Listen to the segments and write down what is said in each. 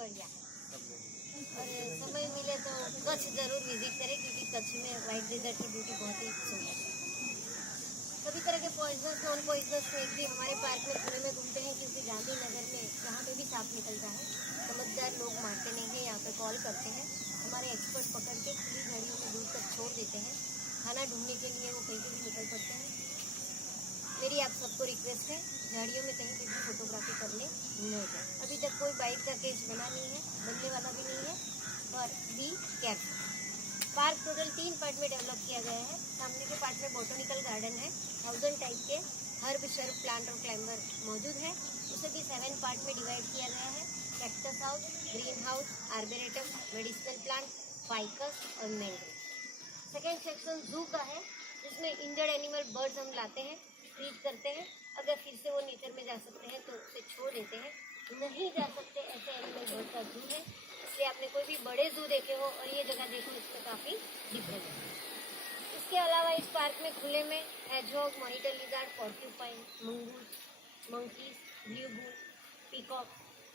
बढ़िया है। और समय मिले तो कच्छ ज़रूर विजिट करें, क्योंकि कच्छ में वाइट डेजर्ट की ब्यूटी बहुत ही सुंदर है। सभी तरह के पॉइजनस नॉन पॉइजनस स्नेक भी हमारे पार्क में खुले में घूमते हैं, क्योंकि गांधीनगर में यहाँ पे भी सांप निकलता है। समझदार लोग मारते नहीं हैं, यहाँ पे कॉल करते हैं, हमारे एक्सपर्ट पकड़ के खुली झाड़ियों में दूर तक छोड़ देते हैं। खाना ढूंढने के लिए वो कहीं पे भी निकल पड़ते हैं। मेरी आप सबको रिक्वेस्ट है, झाड़ियों में कहीं पे भी फोटोग्राफी करने न जाए। अभी तक कोई बाइक का केस बना नहीं है, बनने वाला भी नहीं है। और be careful. Park total 3 part में डेवलप किया गया है। सामने के पार्ट में बोटनिकल गार्डन है, 1000 टाइप के हर्ब शर्ब प्लांट और क्लाइंबर मौजूद है। उसे भी 7 पार्ट में डिवाइड किया गया है। Cactus house, green house, arboretum, medicinal plant, ficus और मैंग्रोव। सेकेंड सेक्शन जू का है, जिसमें इंजर्ड एनिमल बर्ड्स हम लाते हैं, ट्रीट करते हैं। अगर फिर से वो नेचर में जा सकते हैं तो उसे छोड़ देते हैं। नहीं जा सकते ऐसे एनिमल बर्ड का जू है। इसलिए आपने कोई भी बड़े जू देखे हो और ये जगह देखो, इसमें काफ़ी डिफरेंस है। इसके अलावा इस पार्क में खुले में hedgehog, monitor lizard, porcupine, mongoose, monkeys, blue bull, peacock,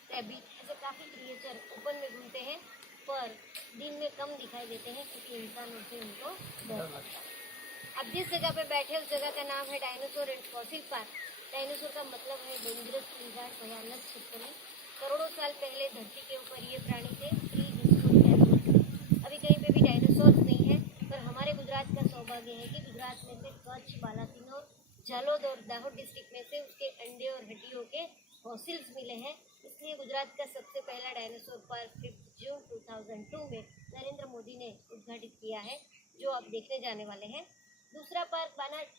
rabbit ऐसे काफ़ी क्रिएचर ओपन में घूमते हैं, पर दिन में कम दिखाई देते हैं, क्योंकि इंसानों से उनको डर लगता है। अब जिस जगह पे बैठे उस जगह का नाम है dinosaur and fossil park. Dinosaur का मतलब है डेंजरस लिजार्ड, भयानक छिपकली। करोड़ों साल पहले धरती के ऊपर ये प्राणी थे, अभी कहीं पे भी डायनासोर नहीं है। पर हमारे गुजरात का सौभाग्य है कि गुजरात में से कच्छ, बालासिनोर, झालोद और दाहोद डिस्ट्रिक्ट में से उसके अंडे और हड्डियों के फॉसिल्स मिले हैं। इसलिए गुजरात का सबसे पहला डायनासोर पार्क 5 जून 2002 में नरेंद्र मोदी ने उद्घाटित किया है, जो आप देखने जाने वाले हैं। दूसरा पार्क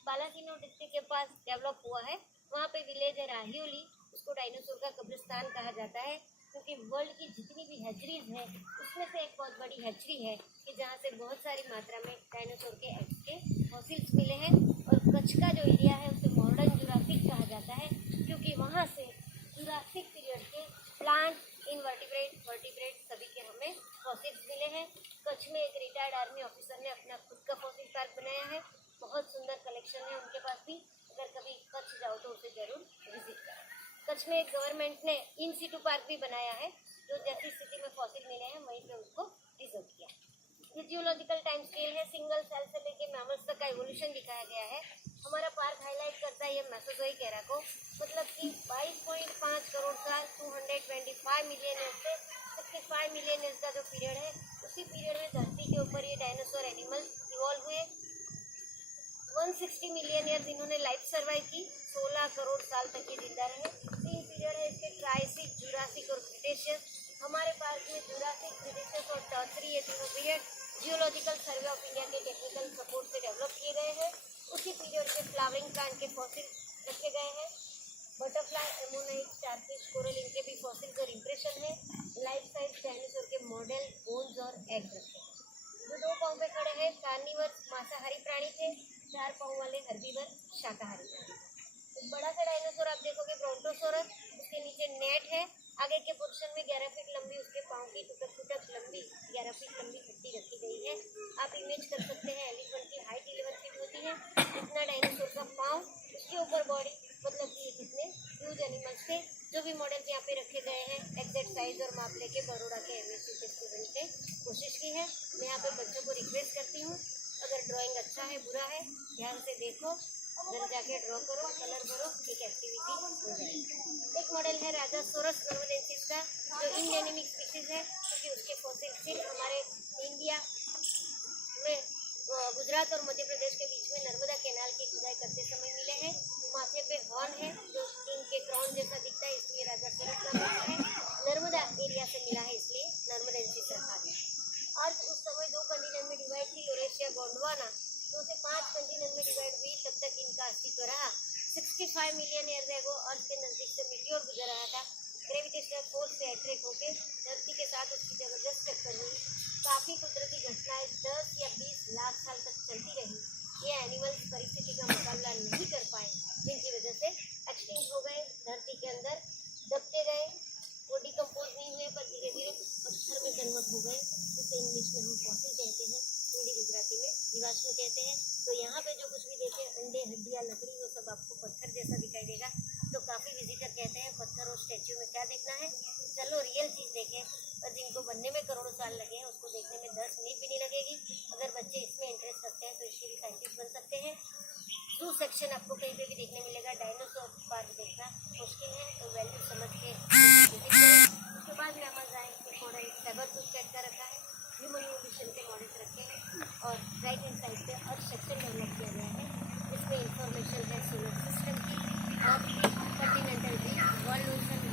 बालासिनोर डिस्ट्रिक्ट के पास डेवलप हुआ है। वहाँ पे विलेज है राहियोली, उसको डायनासोर का कब्रिस्तान कहा जाता है, क्योंकि वर्ल्ड की जितनी भी हैचरीज हैं उसमें से एक बहुत बड़ी हैचरी है कि जहाँ से बहुत सारी मात्रा में डायनासोर के एग्स के फॉसिल्स मिले हैं। और कच्छ का जो एरिया है उसे मॉडर्न जुरासिक कहा जाता है, क्योंकि वहाँ से जुरासिक पीरियड के प्लांट, वर्टिब्रेट सभी के हमें फॉसिल्स मिले हैं। कच्छ में एक रिटायर्ड आर्मी ऑफिसर ने अपना खुद का फॉसिल पार्क बनाया है। बहुत सुंदर कलेक्शन है उनके पास भी। अगर कभी कच्छ जाओ तो उसे जरूर विजिट करें। कच्छ में एक गवर्नमेंट ने इन सिटू पार्क भी बनाया है, जो जैसी स्थिति में फॉसिल मिले हैं वहीं पे उसको रिजर्व किया। ये जियोलॉजिकल टाइम स्केल है, सिंगल सेल से लेके मैमल्स तक का इवोल्यूशन दिखाया गया है। हमारा पार्क हाईलाइट करता है ये मेसोजोइक एरा को, मतलब कि 22.5 करोड़ साल 225 मिलियन ईयर से 65 मिलियन ईयर का जो पीरियड है, उसी पीरियड में धरती के ऊपर ये डायनासोर एनिमल इवॉल्व हुए। 160 मिलियन ईयर इन्होंने लाइफ सर्वाइव की, 16 करोड़ साल तक ये जिंदा रहे। 3 पीरियड है इसके, ट्राइसिक, जुरासिक और क्रिटेशियस। हमारे पार्क में जुरासिक, क्रिटेशियस और टर्सरी ये तीनों period geological survey of India के टेक्निकल सपोर्ट से डेवलप किए गए हैं। उसी पीरियड के फ्लावरिंग प्लांट के फॉसिल रखे गए हैं। बटरफ्लाई, एमोनाइट, स्टारफिश, कोरल, इनके भी फॉसिल्स और इम्प्रेशन है। लाइफ साइज डायनासोर के मॉडल, बोन्स और एग रखे हैं। जो 2 पाँव पे खड़े हैं कार्निवर मांसाहारी प्राणी थे, 4 पाँव वाले हर्बीवर शाकाहारी प्राणी। एक बड़ा सा डायनासोर आप देखोगे ब्रोंटोसोरस, उसके नीचे नेट है। आगे के पोर्शन में 11 फीट लंबी उसके पाँव की टुकड़ लंबी 11 फीट लंबी हड्डी रखी गई है। आप इमेज कर सकते हैं एलिफेंट की हाइट 11 फीट होती है, इतना डायनासोर का पाँव, उसके ऊपर बॉडी, मतलब कि कितने ह्यूज एनिमल्स थे। जो भी मॉडल्स यहाँ पे रखे गए हैं एग्जैक्ट साइज और माप लेके बड़ोड़ा के MSc के स्टूडेंट ने कोशिश की है। मैं यहाँ पे बच्चों को रिक्वेस्ट करती हूँ, अगर ड्राइंग अच्छा है बुरा है ध्यान से देखो, घर जाके ड्रॉ करो, कलर भरो, एक एक्टिविटी हो जाएगी। एक मॉडल है राजासोरस नर्वडेंसिस का, जो इंडेमिक स्पीशीज है, क्योंकि उसके फॉसिल सिर्फ हमारे इंडिया में गुजरात और मध्य प्रदेश के बीच में नर्मदा कैनाल की खुदाई करते समय मिले हैं। माथे पे हॉर्न है जो इनके क्राउन जैसा दिखता है, इसलिए राजासोरस का नाम है। नर्मदा एरिया से मिला है इसलिए नर्मडेंसिस रखा गया। अर्थ उस समय 2 कंटिनेंट में डिवाइड थी, यूरेशिया, गोंडवाना। 2 से 5 कंटिनेंट में डिवाइड हुई, तब तक इनका अस्तित्व रहा। 65 मिलियन ईयर एगो अर्थ के नजदीक से मीटियोर गुजर रहा था। ग्रेविटेशनल फोर्स से अट्रैक्ट होकर धरती के साथ उसकी जबरदस्त टक्कर हुई। काफ़ी कुदरती घटनाएं 10 या 20 लाख साल तक चलती रही। ये एनिमल्स परिस्थिति का मुकाबला नहीं कर पाए, जिनकी वजह से एक्सटिंक्ट हो गए, धरती के अंदर दबते गए। वो डिकम्पोज नहीं हुए, पर धीरे धीरे पत्थर में कन्वर्ट हो गए, जिसे इंग्लिश में हम फॉसिल कहते हैं, हिंदी गुजराती में जीवाश्म कहते हैं। तो यहाँ पे जो कुछ भी देखे, अंडे, हड्डियाँ, लकड़ी, वो सब आपको पत्थर जैसा दिखाई देगा। तो काफ़ी विजिटर कहते हैं पत्थर और स्टैच्यू में क्या देखना है, चलो रियल चीज़ देखें, और जिनको बनने में करोड़ों साल लगे हैं उसको देखने में 10 मिनट भी नहीं लगेगी। अगर बच्चे इसमें इंटरेस्ट रखते हैं तो इसके भी साइंटिस्ट बन सकते हैं। जू सेक्शन आपको कहीं पे भी देखने मिलेगा, डायनासोर पार्क देखना मुश्किल है, तो वैल्यू समझ के विजिट करें। उसके बाद में अमर जाए एक मॉडल साइबर टूथ टाइप का रखा है, ह्यूमन न्यूट्रिशन के मॉडल्स रखे हैं, और राइट हैंड साइड पे और सेक्शन डेवलप किया गया है। इसमें इंफॉर्मेशन है सोलर सिस्टम की, आपकी कॉन्टिनेंटल ड्रीम, वर्ल्ड ओशन